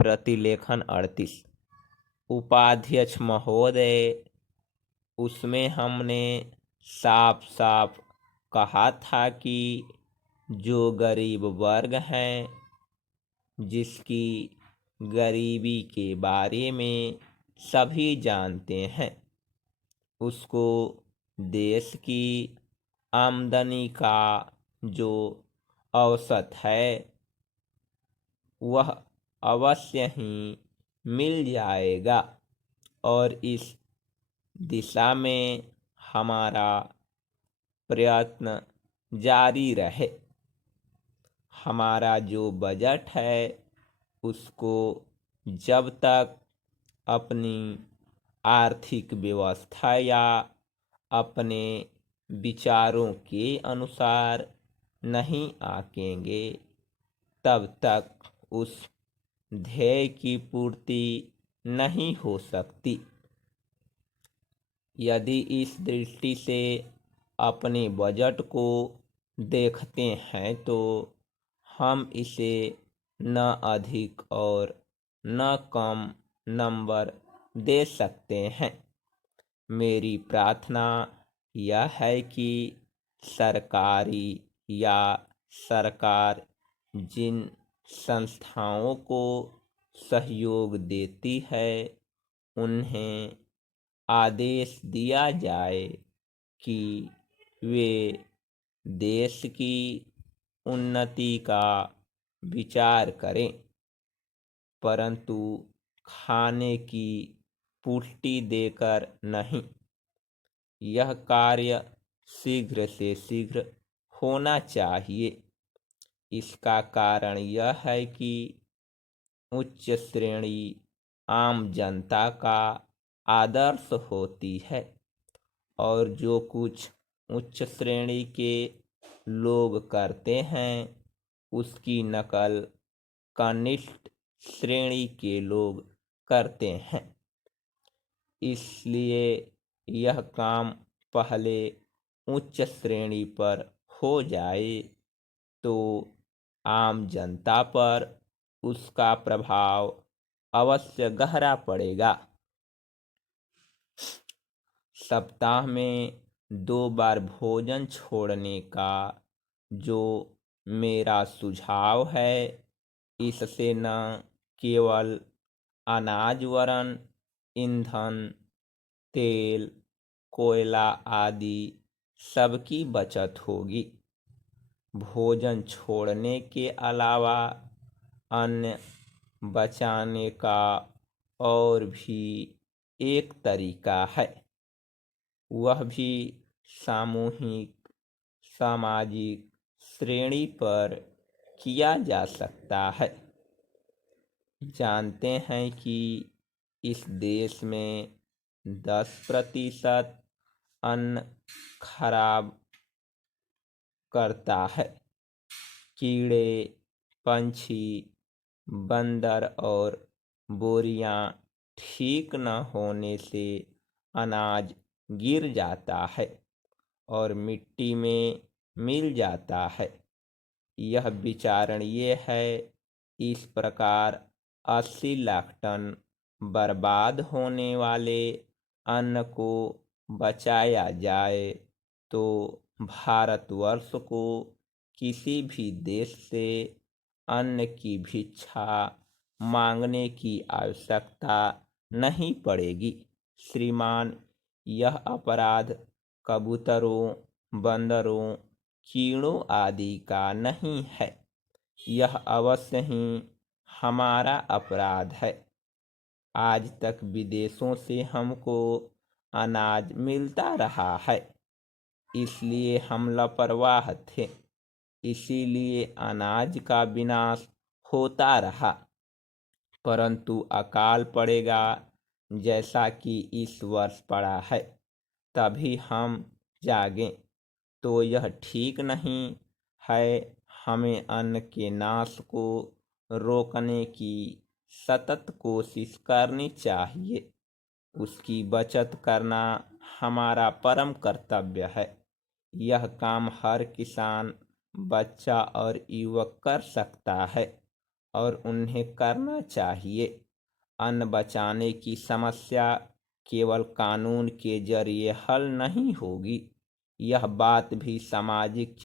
प्रतिलेखन 38। उपाध्यक्ष महोदय, उसमें हमने साफ साफ कहा था कि जो गरीब वर्ग हैं, जिसकी गरीबी के बारे में सभी जानते हैं, उसको देश की आमदनी का जो औसत है वह अवश्य ही मिल जाएगा। और इस दिशा में हमारा प्रयत्न जारी रहे। हमारा जो बजट है उसको जब तक अपनी आर्थिक व्यवस्था या अपने विचारों के अनुसार नहीं आंकेंगे, तब तक उस ध्येय की पूर्ति नहीं हो सकती। यदि इस दृष्टि से अपने बजट को देखते हैं तो हम इसे न अधिक और न कम नंबर दे सकते हैं। मेरी प्रार्थना यह है कि सरकारी या सरकार जिन संस्थाओं को सहयोग देती है उन्हें आदेश दिया जाए कि वे देश की उन्नति का विचार करें, परंतु खाने की पुष्टि देकर नहीं। यह कार्य शीघ्र से शीघ्र होना चाहिए। इसका कारण यह है कि उच्च श्रेणी आम जनता का आदर्श होती है और जो कुछ उच्च श्रेणी के लोग करते हैं उसकी नकल कनिष्ठ श्रेणी के लोग करते हैं। इसलिए यह काम पहले उच्च श्रेणी पर हो जाए तो आम जनता पर उसका प्रभाव अवश्य गहरा पड़ेगा। सप्ताह में 2 बार भोजन छोड़ने का जो मेरा सुझाव है, इससे न केवल अनाज वरन ईंधन, तेल, कोयला आदि सबकी बचत होगी। भोजन छोड़ने के अलावा अन्न बचाने का और भी एक तरीका है, वह भी सामूहिक सामाजिक श्रेणी पर किया जा सकता है। जानते हैं कि इस देश में 10% अन्न खराब करता है। कीड़े, पंछी, बंदर और बोरियां ठीक न होने से अनाज गिर जाता है और मिट्टी में मिल जाता है। यह विचारणीय है। इस प्रकार 80 लाख टन बर्बाद होने वाले अन्न को बचाया जाए तो भारतवर्ष को किसी भी देश से अन्न की भिक्षा मांगने की आवश्यकता नहीं पड़ेगी। श्रीमान, यह अपराध कबूतरों, बंदरों, कीड़ों आदि का नहीं है। यह अवश्य ही हमारा अपराध है। आज तक विदेशों से हमको अनाज मिलता रहा है, इसलिए हम लापरवाह थे, इसीलिए अनाज का विनाश होता रहा। परंतु अकाल पड़ेगा जैसा कि इस वर्ष पड़ा है, तभी हम जागें। तो यह ठीक नहीं है। हमें अन्न के नाश को रोकने की सतत कोशिश करनी चाहिए। उसकी बचत करना हमारा परम कर्तव्य है। यह काम हर किसान, बच्चा और युवक कर सकता है और उन्हें करना चाहिए। अन्न बचाने की समस्या केवल कानून के जरिए हल नहीं होगी, यह बात भी सामाजिक